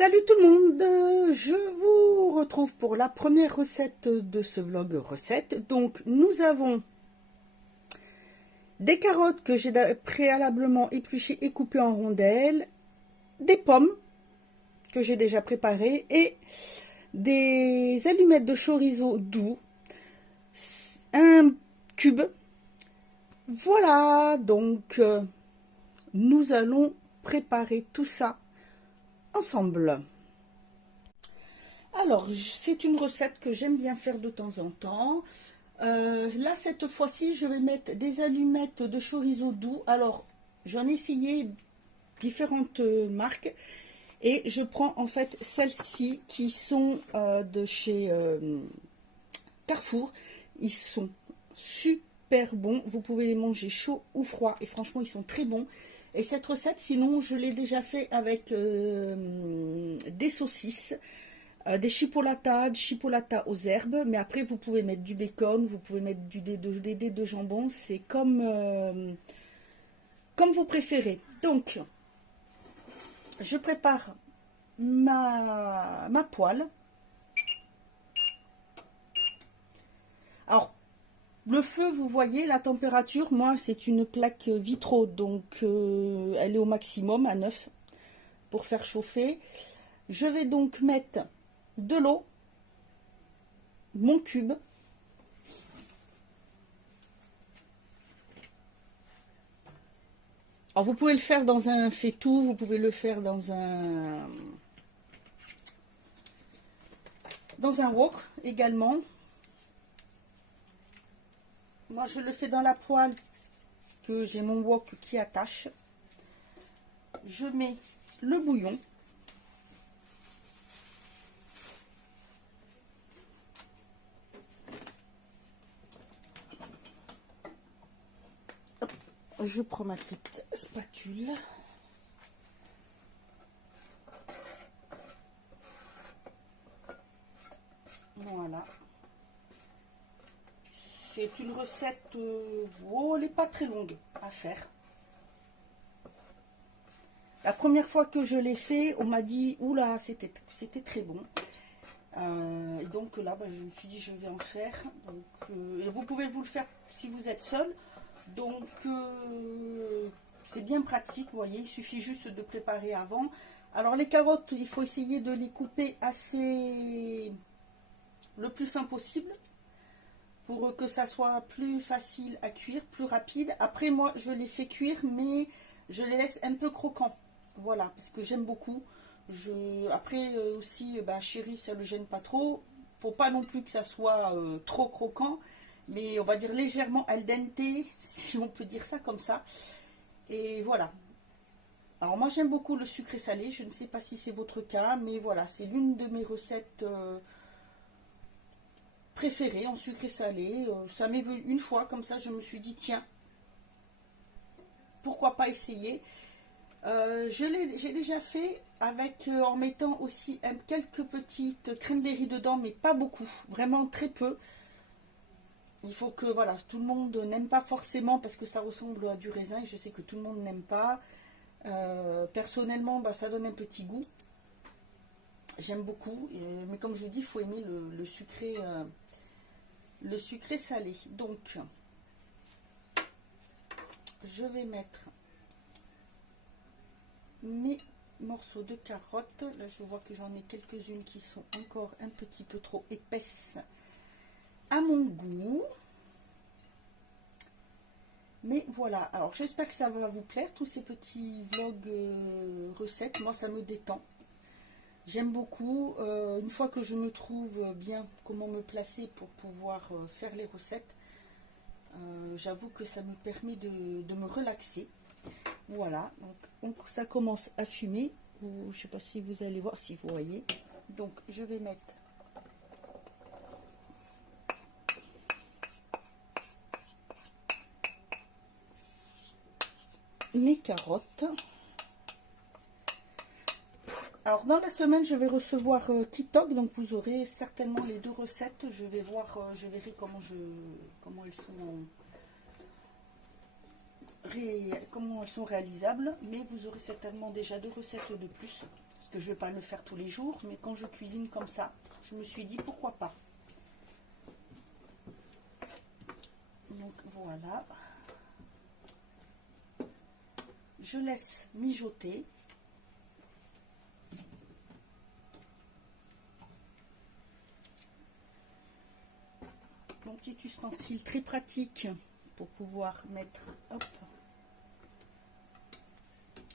Salut tout le monde, je vous retrouve pour la première recette de ce vlog recette. Donc nous avons des carottes que j'ai préalablement épluchées et coupées en rondelles, des pommes que j'ai déjà préparées et des allumettes de chorizo doux, un cube. Voilà, donc nous allons préparer tout ça ensemble. Alors, c'est une recette que j'aime bien faire de temps en temps. Là, cette fois-ci, je vais mettre des allumettes de chorizo doux. Alors, j'en ai essayé différentes marques. Et je prends en fait celles-ci qui sont de chez Carrefour. Ils sont super bons. Vous pouvez les manger chauds ou froids. Et franchement, ils sont très bons. Et cette recette, sinon, je l'ai déjà fait avec des saucisses. Des chipolatas aux herbes, mais après vous pouvez mettre du bacon, vous pouvez mettre des dés de jambon, c'est comme vous préférez. Donc, je prépare ma poêle. Alors, le feu, vous voyez, la température, moi, c'est une plaque vitro, donc elle est au maximum à 9 pour faire chauffer. Je vais donc mettre de l'eau, mon cube, alors vous pouvez le faire dans un faitout, vous pouvez le faire dans un wok également. Moi je le fais dans la poêle parce que j'ai mon wok qui attache. Je mets le bouillon. Je prends ma petite spatule. Voilà. C'est une recette, elle n'est pas très longue à faire. La première fois que je l'ai fait, on m'a dit, oula, c'était très bon. Et donc là, je me suis dit, je vais en faire. Donc, et vous pouvez vous le faire si vous êtes seul. Donc, c'est bien pratique, vous voyez, il suffit juste de préparer avant. Alors, les carottes, il faut essayer de les couper assez le plus fin possible pour que ça soit plus facile à cuire, plus rapide. Après, moi, je les fais cuire, mais je les laisse un peu croquants. Voilà, parce que j'aime beaucoup. Après, aussi, chéri, ça le gêne pas trop. Faut pas non plus que ça soit trop croquant. Mais on va dire légèrement al dente, si on peut dire ça comme ça. Et voilà. Alors moi j'aime beaucoup le sucré salé, je ne sais pas si c'est votre cas, mais voilà, c'est l'une de mes recettes préférées en sucré salé. Ça m'est venu une fois comme ça, je me suis dit tiens, pourquoi pas essayer. J'ai déjà fait avec en mettant aussi quelques petites cranberries dedans, mais pas beaucoup, vraiment très peu. Il faut que, voilà, tout le monde n'aime pas forcément parce que ça ressemble à du raisin et je sais que tout le monde n'aime pas. Personnellement, ça donne un petit goût. J'aime beaucoup, mais comme je vous dis, il faut aimer le sucré salé. Donc, je vais mettre mes morceaux de carottes. Là, je vois que j'en ai quelques-unes qui sont encore un petit peu trop épaisses à mon goût. Mais voilà, alors j'espère que ça va vous plaire, tous ces petits vlogs recettes. Moi, ça me détend. J'aime beaucoup. Une fois que je me trouve bien comment me placer pour pouvoir faire les recettes, j'avoue que ça me permet de me relaxer. Voilà, donc ça commence à fumer. Je ne sais pas si vous allez voir, si vous voyez. Donc, je vais mettre mes carottes. Alors dans la semaine je vais recevoir Kitok, donc vous aurez certainement les deux recettes. Je vais voir, je verrai comment elles sont réalisables, mais vous aurez certainement déjà deux recettes de plus. que je ne vais pas le faire tous les jours, mais quand je cuisine comme ça, je me suis dit pourquoi pas. Donc voilà. Je laisse mijoter. Mon petit ustensile très pratique pour pouvoir mettre, hop,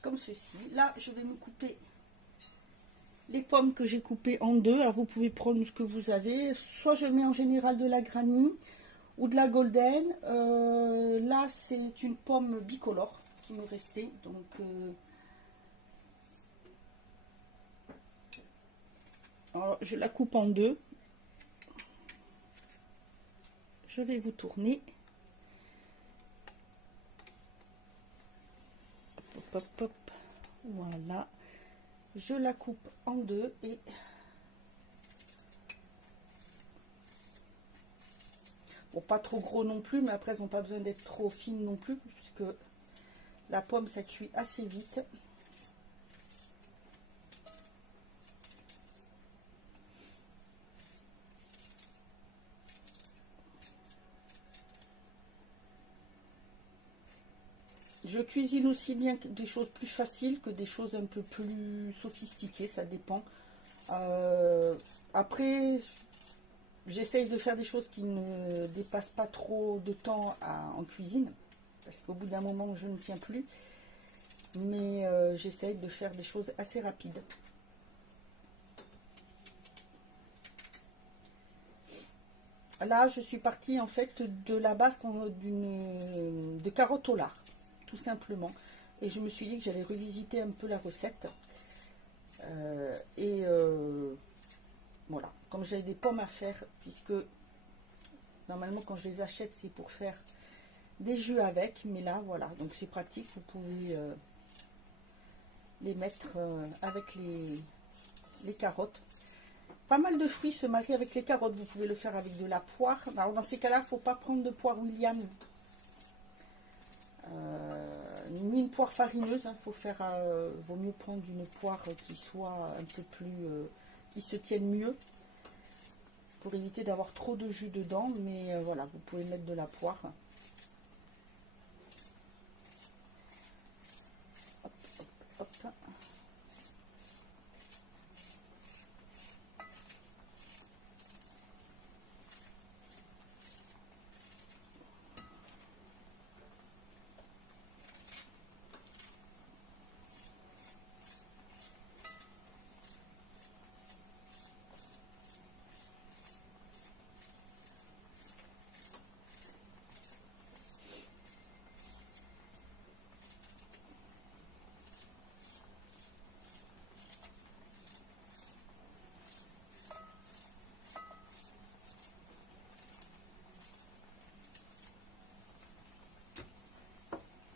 comme ceci. Là, je vais me couper les pommes que j'ai coupées en deux. Alors, vous pouvez prendre ce que vous avez. Soit je mets en général de la granny ou de la golden. Là, c'est une pomme bicolore qui me restait. Donc, alors, je la coupe en deux. Je vais vous tourner. Hop, hop, hop. Voilà. Je la coupe en deux et bon, pas trop gros non plus, mais après, elles n'ont pas besoin d'être trop fines non plus, puisque la pomme, ça cuit assez vite. Je cuisine aussi bien des choses plus faciles que des choses un peu plus sophistiquées, ça dépend. Après, j'essaye de faire des choses qui ne dépassent pas trop de temps en cuisine, parce qu'au bout d'un moment, je ne tiens plus. Mais j'essaye de faire des choses assez rapides. Là, je suis partie en fait de la base de carottes au lard, tout simplement. Et je me suis dit que j'allais revisiter un peu la recette. Voilà, comme j'avais des pommes à faire, puisque normalement quand je les achète, c'est pour faire des jus avec. Mais là, voilà, donc c'est pratique, vous pouvez les mettre avec les carottes. Pas mal de fruits se marient avec les carottes. Vous pouvez le faire avec de la poire. Alors dans ces cas-là, il ne faut pas prendre de poire William. Ni une poire farineuse. Vaut mieux prendre une poire qui soit un peu plus... qui se tienne mieux. Pour éviter d'avoir trop de jus dedans. Mais voilà, vous pouvez mettre de la poire. Hop, hop, hop.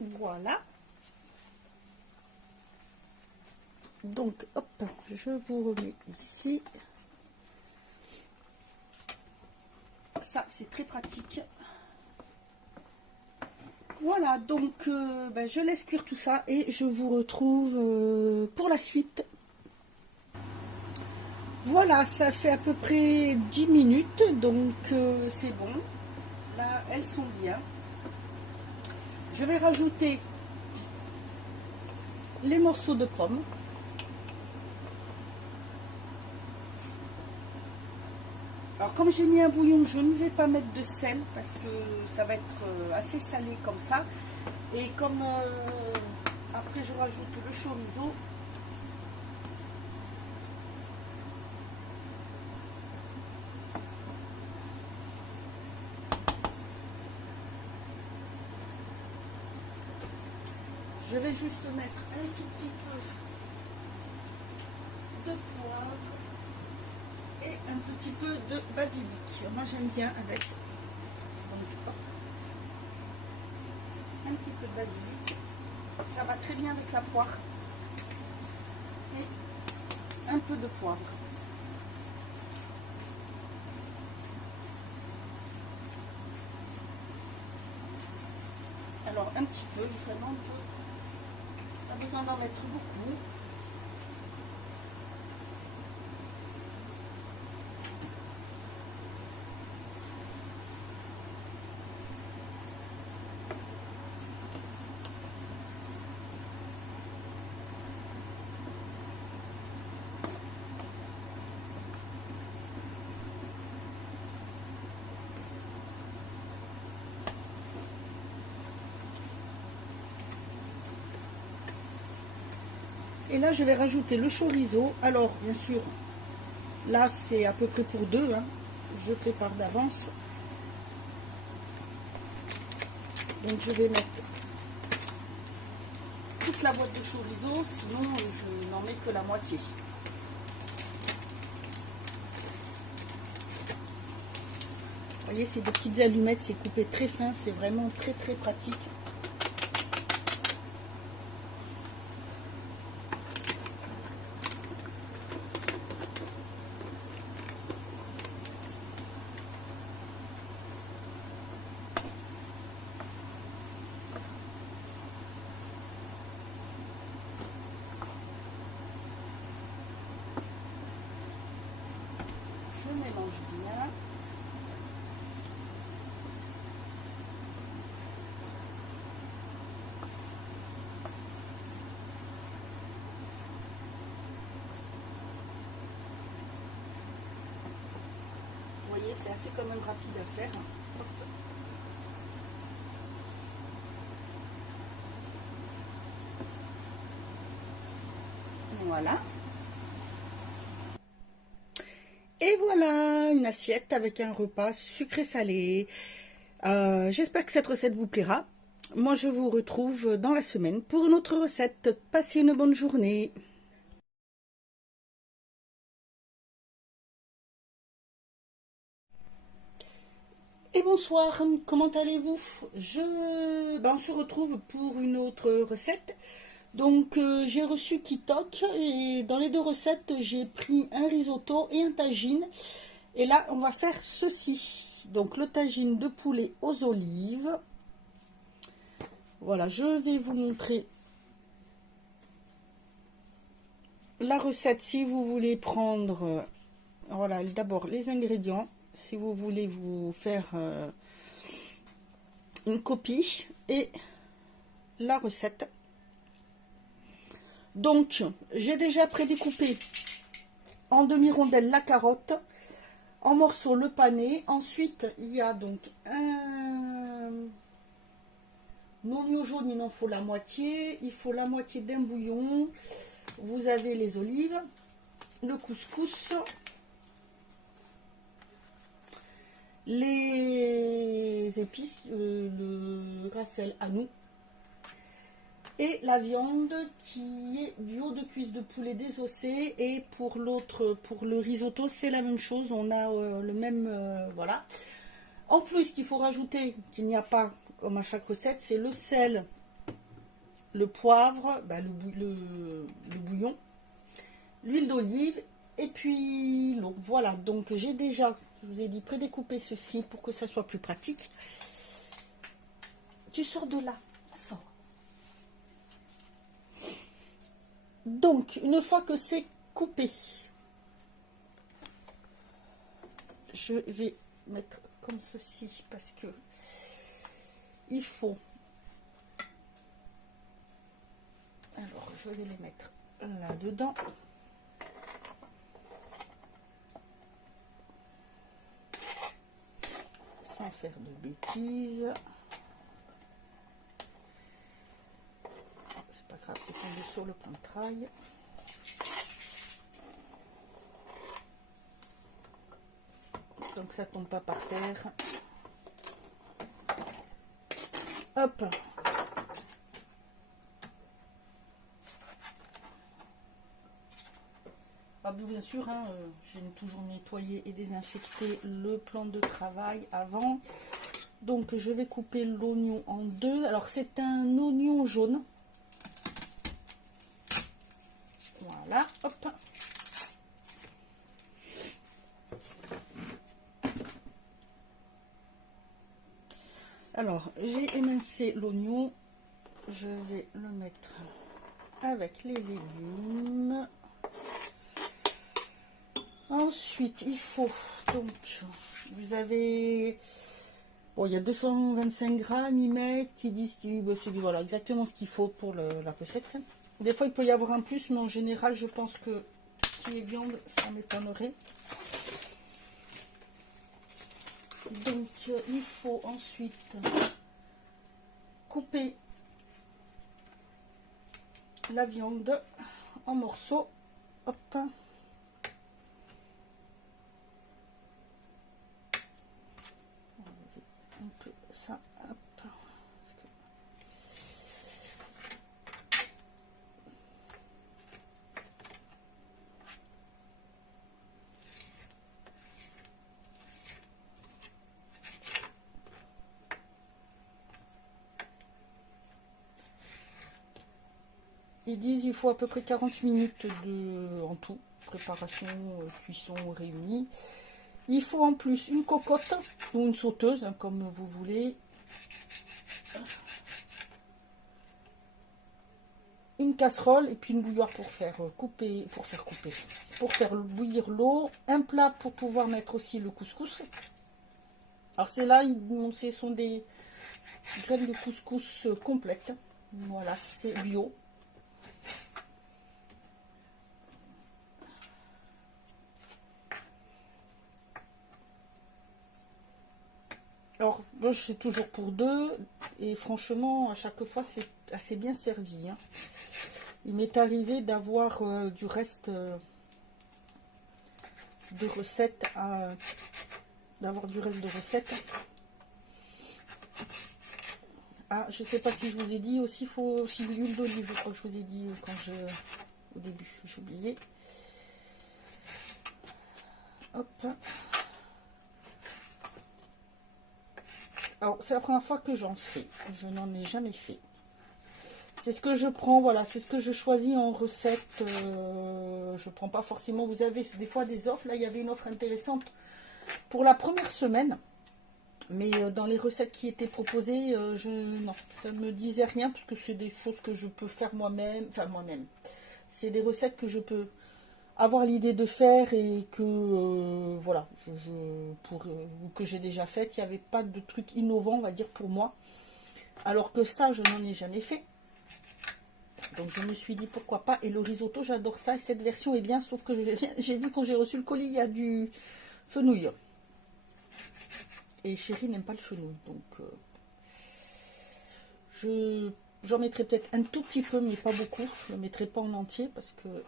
Voilà. Donc, hop, je vous remets ici. Ça, c'est très pratique. Voilà, donc je laisse cuire tout ça et je vous retrouve pour la suite. Voilà, ça fait à peu près 10 minutes, donc c'est bon. Là, elles sont bien. Je vais rajouter les morceaux de pommes. Alors comme j'ai mis un bouillon, je ne vais pas mettre de sel parce que ça va être assez salé comme ça. Et comme après je rajoute le chorizo. Je vais juste mettre un tout petit peu de poivre et un petit peu de basilic. Moi j'aime bien avec. Donc, hop. Un petit peu de basilic. Ça va très bien avec la poire. Et un peu de poivre. Alors un petit peu, vraiment peu. Pas besoin d'en mettre beaucoup. Et là, je vais rajouter le chorizo. Alors, bien sûr, là, c'est à peu près pour deux, hein. Je prépare d'avance. Donc, je vais mettre toute la boîte de chorizo, sinon je n'en mets que la moitié. Vous voyez, c'est des petites allumettes, c'est coupé très fin, c'est vraiment très très pratique. Je mélange bien. Vous voyez, c'est assez quand même rapide à faire. Voilà. Et voilà, une assiette avec un repas sucré-salé. J'espère que cette recette vous plaira. Moi, je vous retrouve dans la semaine pour une autre recette. Passez une bonne journée. Et bonsoir, comment allez-vous? On se retrouve pour une autre recette. Donc j'ai reçu Kitok et dans les deux recettes j'ai pris un risotto et un tagine. Et là on va faire ceci. Donc le tagine de poulet aux olives. Voilà, je vais vous montrer la recette si vous voulez prendre. Voilà, d'abord les ingrédients. Si vous voulez vous faire une copie et la recette. Donc, j'ai déjà prédécoupé en demi-rondelles la carotte, en morceaux le pané. Ensuite, il y a donc un oignon jaune, il en faut la moitié. Il faut la moitié d'un bouillon. Vous avez les olives, le couscous, les épices, le ras el hanout. Et la viande qui est du haut de cuisse de poulet désossé. Et pour l'autre, pour le risotto, c'est la même chose. On a le même, voilà. En plus, qu'il faut rajouter, qu'il n'y a pas comme à chaque recette, c'est le sel, le poivre, le bouillon, l'huile d'olive et puis l'eau. Voilà, donc j'ai déjà, je vous ai dit, prédécoupé ceci pour que ça soit plus pratique. Tu sors de là, sors. Donc, une fois que c'est coupé, je vais mettre comme ceci parce que il faut. Alors, je vais les mettre là-dedans. Sans faire de bêtises. C'est pas grave, c'est tombé sur le plan de travail. Donc ça tombe pas par terre. Hop. Ah, bien sûr, hein, j'ai toujours nettoyé et désinfecté le plan de travail avant. Donc je vais couper l'oignon en deux. Alors c'est un oignon jaune. Voilà, hop. Alors, j'ai émincé l'oignon. Je vais le mettre avec les légumes. Ensuite, il faut, donc, vous avez, bon, il y a 225 grammes, ils mettent, ils disent que c'est voilà, exactement ce qu'il faut pour la recette. Des fois, il peut y avoir un plus, mais en général, je pense que qui est viande, ça m'étonnerait. Donc, il faut ensuite couper la viande en morceaux. Hop. On va enlever un peu ça. Hop. Ils disent il faut à peu près 40 minutes en tout, préparation, cuisson réunie. Il faut en plus une cocotte ou une sauteuse, hein, comme vous voulez. Une casserole et puis une bouilloire pour faire bouillir l'eau. Un plat pour pouvoir mettre aussi le couscous. Alors c'est là, ce sont des graines de couscous complètes. Voilà, c'est bio. Alors, moi, je suis toujours pour deux. Et franchement, à chaque fois, c'est assez bien servi. Hein. Il m'est arrivé d'avoir du reste de recettes. Ah, je sais pas si je vous ai dit aussi, il faut aussi de l'huile d'olive. Je crois que je vous ai dit au début. J'ai oublié. Hop. Alors, c'est la première fois que j'en fais. Je n'en ai jamais fait. C'est ce que je prends, voilà, c'est ce que je choisis en recette. Je prends pas forcément, vous avez des fois des offres. Là, il y avait une offre intéressante pour la première semaine. Mais dans les recettes qui étaient proposées, non, ça ne me disait rien parce que c'est des choses que je peux faire moi-même. Enfin, moi-même. C'est des recettes que je peux avoir l'idée de faire et que, voilà, que j'ai déjà faites. Il n'y avait pas de truc innovant, on va dire, pour moi. Alors que ça, je n'en ai jamais fait. Donc je me suis dit pourquoi pas. Et le risotto, j'adore ça. Et cette version est bien, sauf que j'ai vu quand j'ai reçu le colis, il y a du fenouil. Et chérie n'aime pas le fenouil. Donc j'en mettrai peut-être un tout petit peu, mais pas beaucoup. Je ne le mettrai pas en entier parce que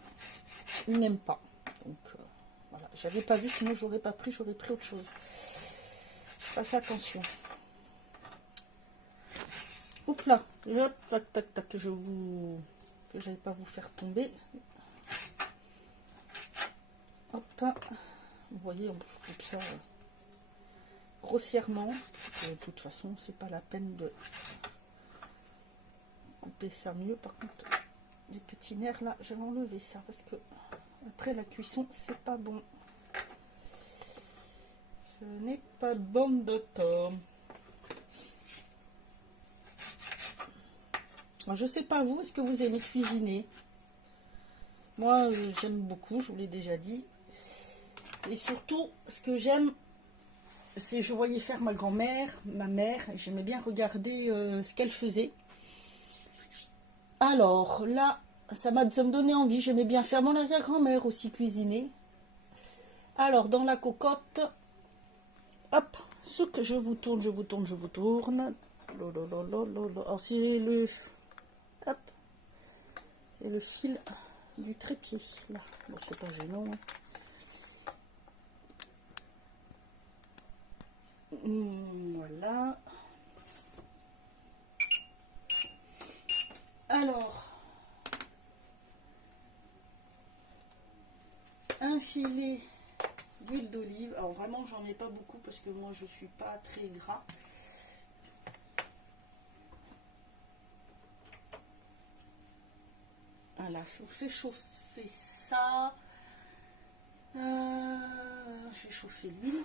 il n'aime pas. Donc voilà. J'avais pas vu, sinon j'aurais pas pris, j'aurais pris autre chose. Je fasse attention. Oups là. Hop, tac, tac, tac. Que j'allais pas vous faire tomber. Hop. Vous voyez, on coupe ça grossièrement. De toute façon, c'est pas la peine de couper ça mieux. Par contre, les petits nerfs là, je vais enlever ça parce que après la cuisson, c'est pas bon. Ce n'est pas bon de tout. Alors, je sais pas vous, est-ce que vous aimez cuisiner? Moi, j'aime beaucoup, je vous l'ai déjà dit. Et surtout, ce que j'aime, c'est je voyais faire ma grand-mère, ma mère, et j'aimais bien regarder ce qu'elle faisait. Alors là, ça me donnait envie, j'aimais bien faire mon arrière-grand-mère aussi cuisiner. Alors, dans la cocotte, hop, ce que je vous tourne. Alors, c'est le... Hop, et le fil du trépied, là. Bon, c'est pas gênant. Voilà. Alors, un filet d'huile d'olive. Alors vraiment, j'en ai pas beaucoup parce que moi, je suis pas très gras. Voilà, je fais chauffer ça. Je fais chauffer l'huile.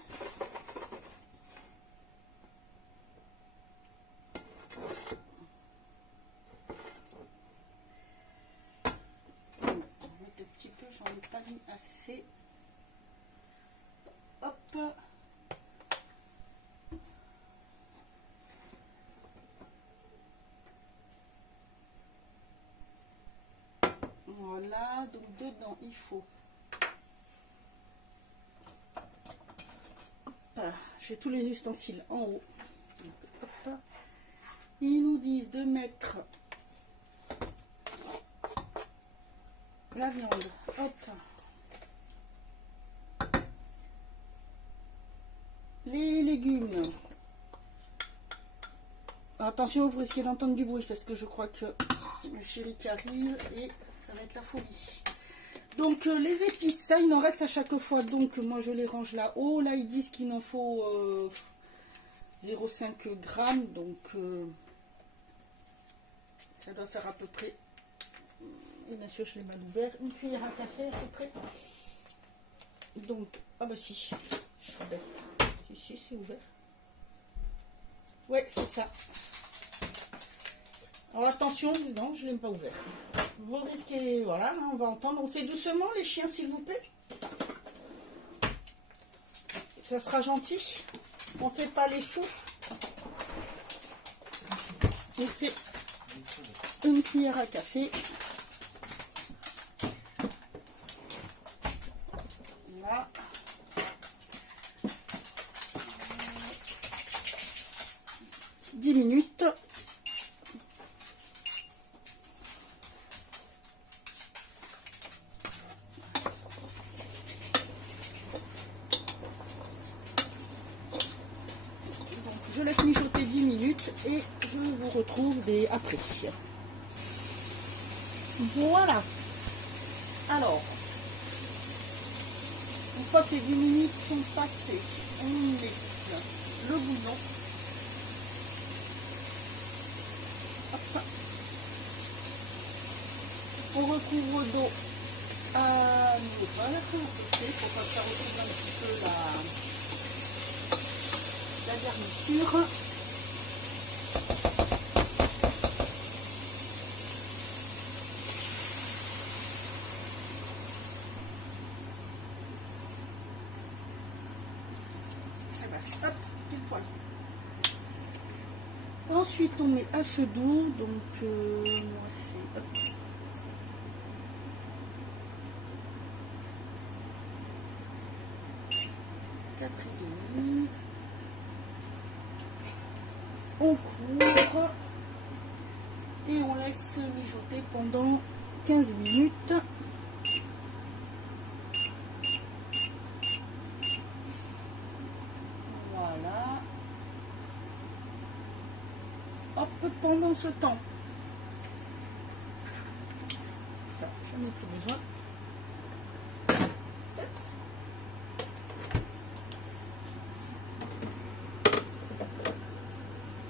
J'en ai pas mis assez. Hop. Voilà, donc dedans il faut. J'ai tous les ustensiles en haut. Donc, hop. Ils nous disent de mettre la viande. Hop. Les légumes. Attention, vous risquez d'entendre du bruit parce que je crois que le chéri qui arrive et ça va être la folie. Donc les épices, ça il en reste à chaque fois. Donc moi je les range là-haut. Là ils disent qu'il en faut 0,5 g. Donc ça doit faire à peu près. Et bien sûr je l'ai mal ouvert. Une cuillère à café à peu près. Donc, ah bah si, je suis bête. Si, c'est ouvert. Ouais, c'est ça. Alors attention, non, je ne l'ai pas ouvert. Vous risquez, voilà, on va entendre. On fait doucement les chiens, s'il vous plaît. Ça sera gentil. On ne fait pas les fous. Donc c'est une cuillère à café. Là. 10 minutes. Je laisse mijoter 10 minutes et je vous retrouve après. Voilà. Alors, une fois que les 10 minutes sont passées, on met le bouillon. Hop. On recouvre d'eau à mi-hauteur pour que ça retrouve un petit peu la garniture. Et ben, hop, pile poil. Ensuite, on met à feu doux, donc moi c'est hop. On couvre et on laisse mijoter pendant 15 minutes. Voilà. Hop, pendant ce temps, ça, j'en ai plus besoin.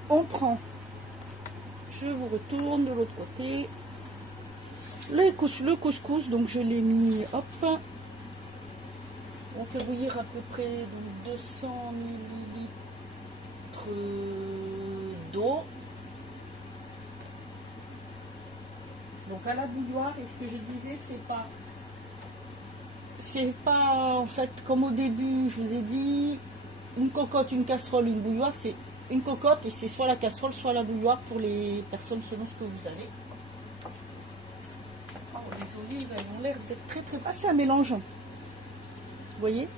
On prend, je vous retourne de l'autre côté, le couscous, donc je l'ai mis, hop, on fait bouillir à peu près 200 ml d'eau. Donc à la bouilloire, et ce que je disais, c'est pas en fait comme au début, je vous ai dit, une cocotte, une casserole, une bouilloire, c'est une cocotte et c'est soit la casserole, soit la bouilloire pour les personnes selon ce que vous avez. Oh, les olives, elles ont l'air d'être très assez à mélange. Vous voyez,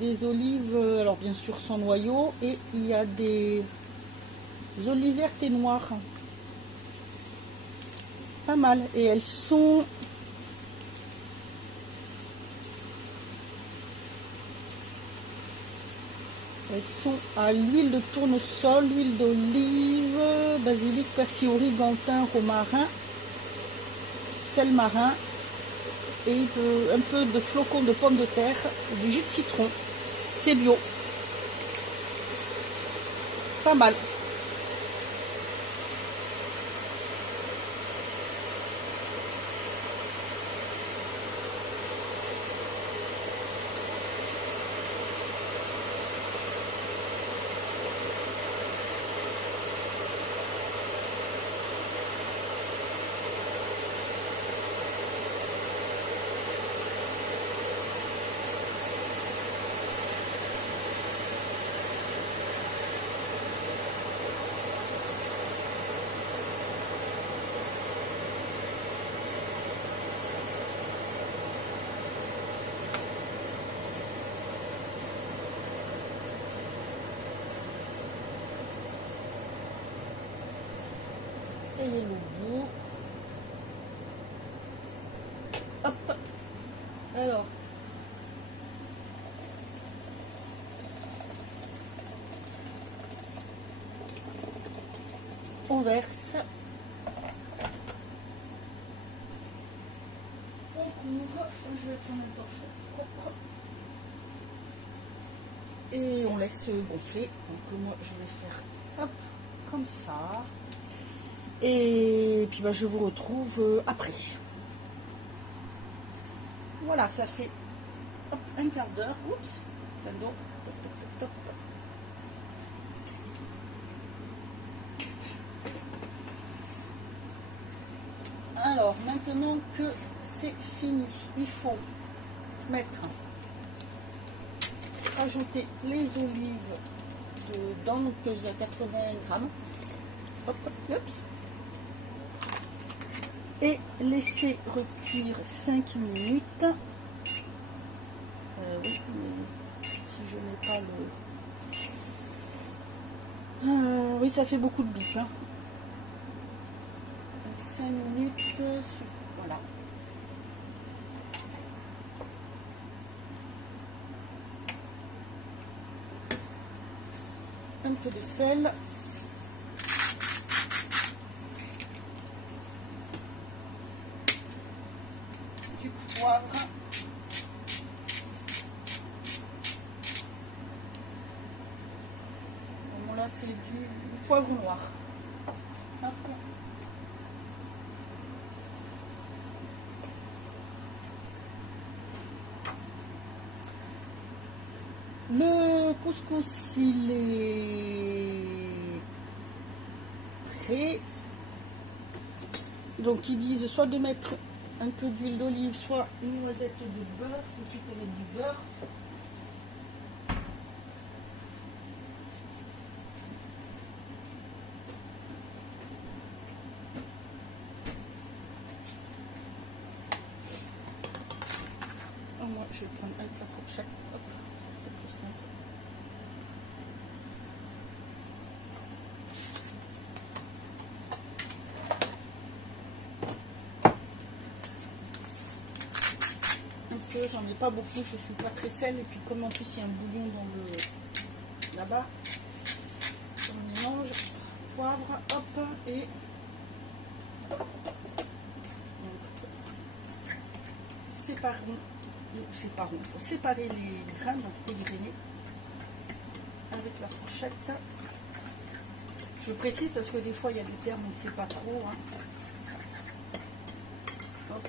des olives, alors bien sûr sans noyau, et il y a des olives vertes et noires. Pas mal, et elles sont à l'huile de tournesol, l'huile d'olive, basilic, persil, origantin, romarin, sel marin et un peu de flocons de pommes de terre et du jus de citron. C'est bio. Pas mal. Le bout. Alors, on verse, on couvre, je vais prendre un torchon propre et on laisse gonfler. Donc moi je vais faire hop comme ça et puis bah, je vous retrouve après. Voilà, ça fait hop, un quart d'heure. Oups, plein d'eau. Top, top, top, top. Alors, maintenant que c'est fini, il faut mettre, ajouter les olives dedans. Donc, il y a 80 grammes. Hop, hop, et laisser recuire 5 minutes. Oui, mais si je mets pas le... oui, ça fait beaucoup de bip. Hein. 5 minutes, voilà. Un peu de sel. Du poivre. Bon, là, c'est du poivre noir. Hop. Le couscous, il est prêt. Donc ils disent soit de mettre un peu d'huile d'olive, soit une noisette de beurre. Je vais mettre du beurre. Moi, je vais prendre avec la fourchette. Hop, c'est plus simple. Un peu, j'en ai pas beaucoup, je suis pas très sel. Et puis comme en plus il y a un bouillon dans le là-bas, on y mange. Poivre, hop, et séparons. Il faut séparer les graines, donc égrener avec la fourchette. Je précise parce que des fois il y a des termes on ne sait pas trop. Hein. Hop.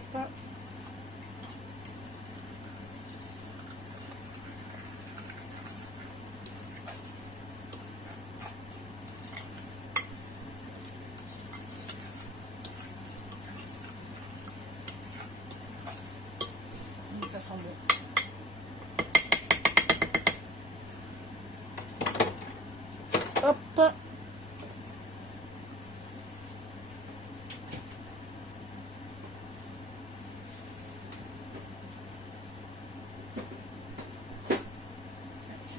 Ça sent bon. Hop.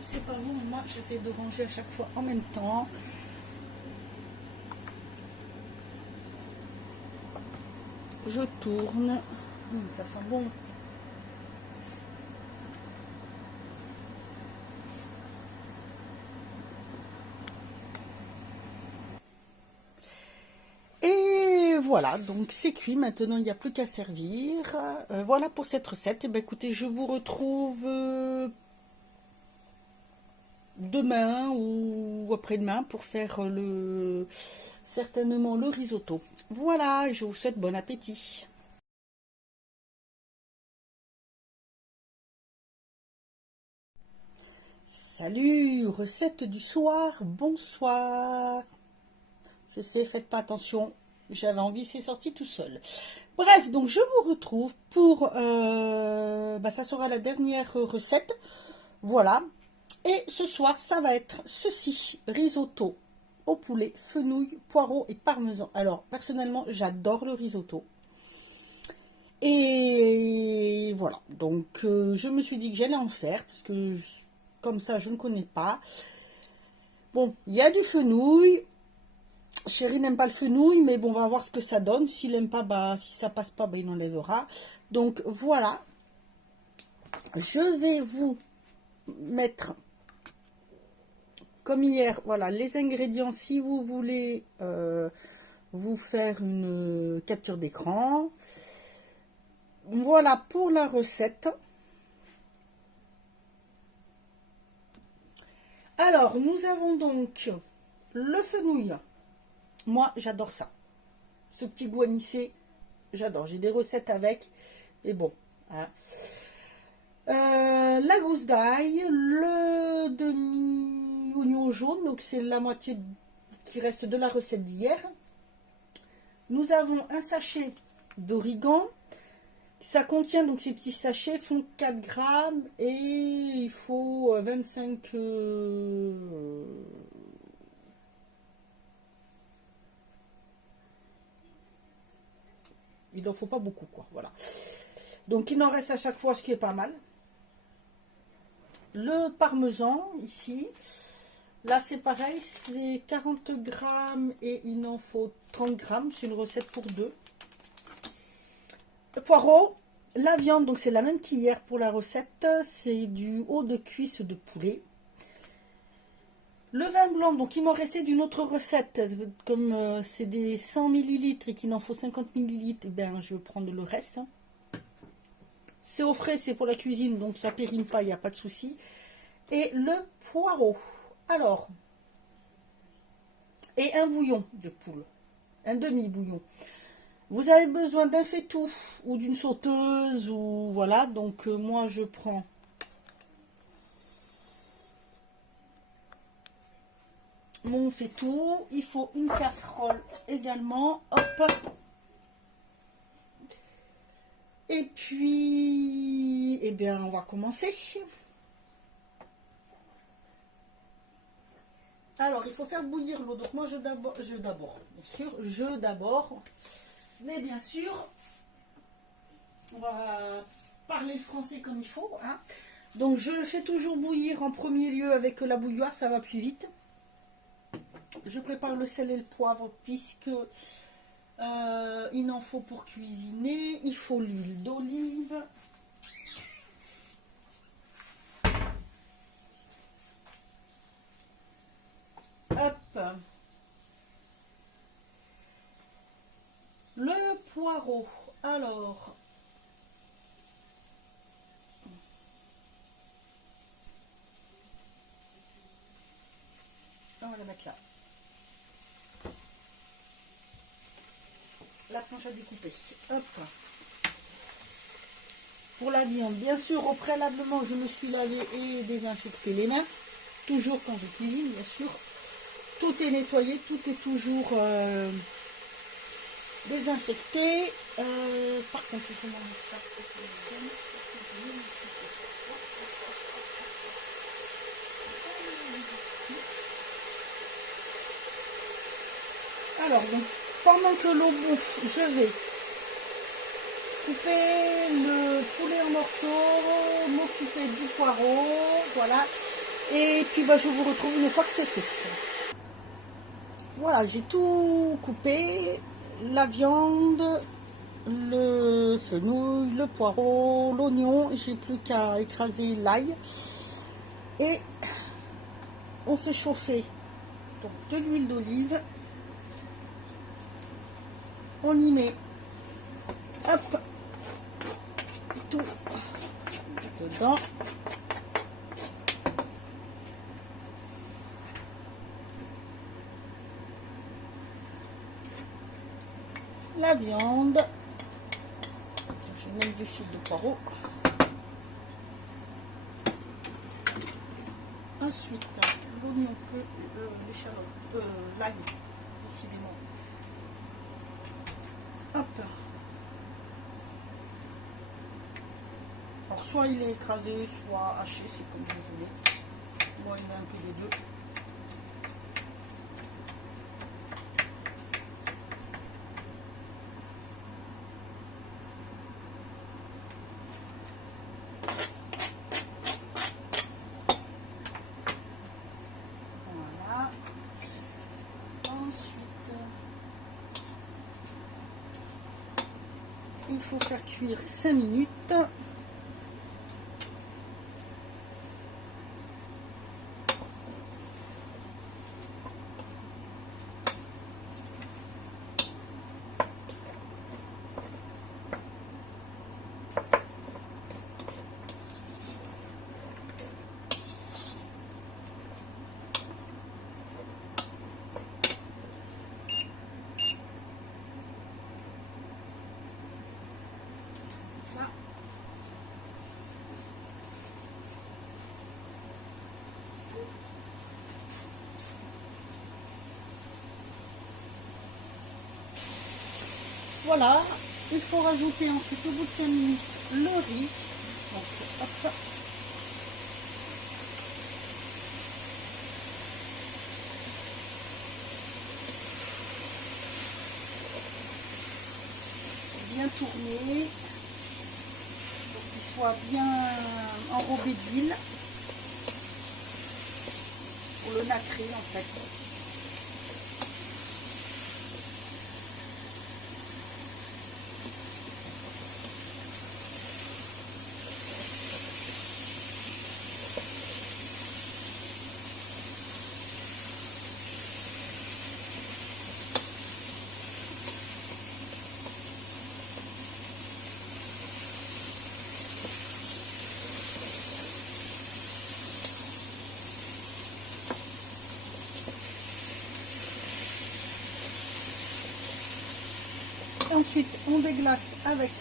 Je sais pas vous, mais moi j'essaie de ranger à chaque fois en même temps. Je tourne. Ça sent bon. Et voilà, donc c'est cuit. Maintenant, il n'y a plus qu'à servir. Voilà pour cette recette. Et ben écoutez, je vous retrouve demain ou après-demain pour faire certainement le risotto. Voilà, je vous souhaite bon appétit. Salut, recette du soir, bonsoir. Je sais, faites pas attention, j'avais envie, c'est sorti tout seul. Bref, donc je vous retrouve pour, ça sera la dernière recette, voilà. Et ce soir, ça va être ceci, risotto au poulet, fenouil, poireaux et parmesan. Alors, personnellement, j'adore le risotto. Et voilà, donc je me suis dit que j'allais en faire, parce que comme ça, je ne connais pas. Bon, il y a du fenouil. Chéri n'aime pas le fenouil, mais bon, on va voir ce que ça donne. S'il n'aime pas, bah, si ça passe pas, bah, il enlèvera. Donc voilà. Je vais vous mettre, comme hier, voilà, les ingrédients si vous voulez vous faire une capture d'écran. Voilà pour la recette. Alors, nous avons donc le fenouil. Moi, j'adore ça. Ce petit goût anisé, j'adore. J'ai des recettes avec. Et bon. Hein. La gousse d'ail, le demi-oignon jaune. Donc, c'est la moitié qui reste de la recette d'hier. Nous avons un sachet d'origan. Ça contient, donc ces petits sachets font 4 grammes et il faut 25... il n'en faut pas beaucoup, quoi, voilà. Donc il en reste à chaque fois, ce qui est pas mal. Le parmesan, ici, là c'est pareil, c'est 40 grammes et il en faut 30 grammes, c'est une recette pour deux. Le poireau, la viande, donc c'est la même qu'hier pour la recette, c'est du haut de cuisse de poulet. Le vin blanc, donc il m'en restait d'une autre recette, comme c'est des 100 ml et qu'il en faut 50 ml, eh bien je vais prendre le reste. C'est au frais, c'est pour la cuisine, donc ça périme pas, il n'y a pas de souci. Et le poireau, alors, et un bouillon de poule, un demi-bouillon. Vous avez besoin d'un faitout ou d'une sauteuse, ou voilà, donc moi je prends mon faitout. Il faut une casserole également, hop. Et puis, eh bien, on va commencer. Alors, il faut faire bouillir l'eau. Donc moi, mais bien sûr, on va parler français comme il faut. Hein. Donc, je le fais toujours bouillir en premier lieu avec la bouilloire, ça va plus vite. Je prépare le sel et le poivre puisque il en faut pour cuisiner. Il faut l'huile d'olive. Hop. Le poireau. Alors, on va la mettre là. La planche à découper. Hop. Pour la viande, bien sûr, au préalablement, je me suis lavé et désinfecté les mains. Toujours quand je cuisine, bien sûr. Tout est nettoyé, tout est toujours désinfecté. Par contre, je m'en mets ça. Alors, donc, pendant que l'eau bouffe, je vais couper le poulet en morceaux, m'occuper du poireau, voilà. Et puis, bah, je vous retrouve une fois que c'est fait. Voilà, j'ai tout coupé, la viande, le fenouil, le poireau, l'oignon, j'ai plus qu'à écraser l'ail. Et on fait chauffer donc, de l'huile d'olive. On y met, hop, tout dedans. La viande. Je vais mettre du fil de poireau. Ensuite, l'oignon, l'échalote, l'ail, décidément. Hop. Alors, soit il est écrasé, soit haché, c'est comme vous voulez. Moi, il y en a un peu des deux. Voilà. Ensuite, il faut faire cuire 5 minutes. Voilà, il faut rajouter ensuite au bout de 5 minutes le riz. Donc, hop. Bien tourner pour qu'il soit bien enrobé d'huile pour le nacrer en fait. Ensuite, on déglace avec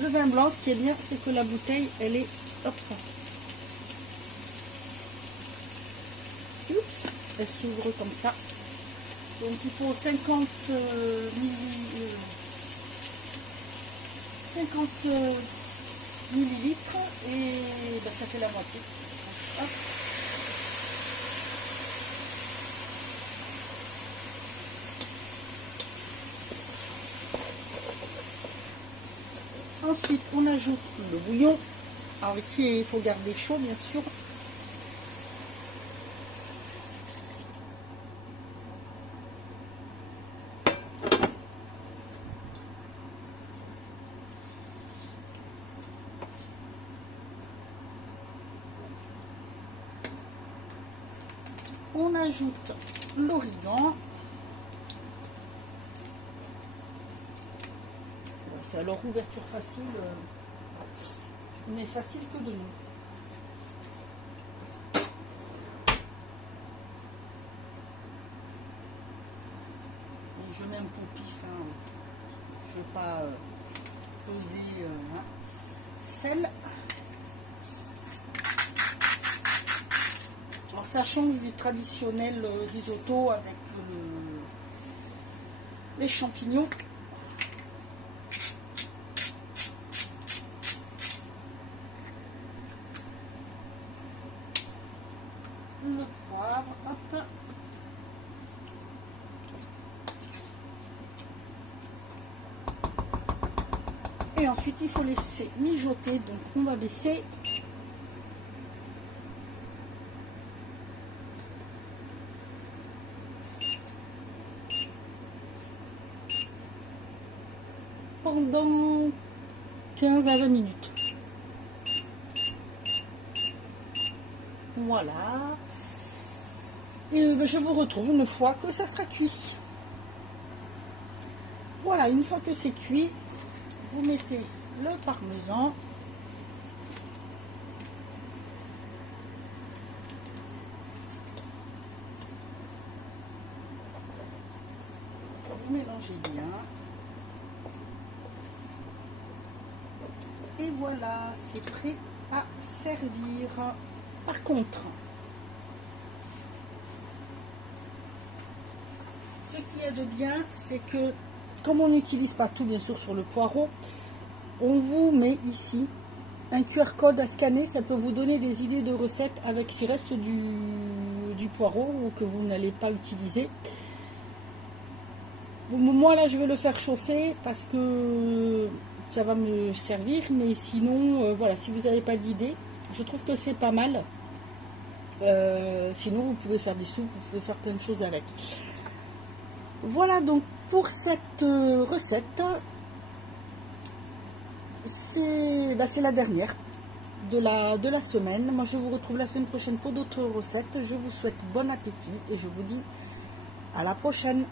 le vin blanc. Ce qui est bien, c'est que la bouteille, elle est... Hop, oups, elle s'ouvre comme ça. Donc, il faut 50 millilitres et ben, ça fait la moitié. Hop. Ensuite, on ajoute le bouillon, avec qui il faut garder chaud, bien sûr. On ajoute l'origan. Alors, ouverture facile, mais facile que de nous. Et je mets un peu pif, hein. Je ne veux pas peser hein. Sel. Alors ça change du traditionnel risotto avec les champignons. Le poivre, hop. Et ensuite il faut laisser mijoter, donc on va baisser. Pendant 15 à 20 minutes. Voilà. Et je vous retrouve une fois que ça sera cuit. Voilà, une fois que c'est cuit, vous mettez le parmesan. Vous mélangez bien. Et voilà, c'est prêt à servir. Par contre, ce qu'il y a de bien, c'est que comme on n'utilise pas tout bien sûr sur le poireau, on vous met ici un QR code à scanner. Ça peut vous donner des idées de recettes avec s'il reste du poireau ou que vous n'allez pas utiliser. Moi là je vais le faire chauffer parce que ça va me servir, mais sinon voilà, si vous n'avez pas d'idée, je trouve que c'est pas mal. Sinon vous pouvez faire des soupes, vous pouvez faire plein de choses avec. Voilà donc pour cette recette, c'est la dernière de la semaine. Moi je vous retrouve la semaine prochaine pour d'autres recettes. Je vous souhaite bon appétit et je vous dis à la prochaine.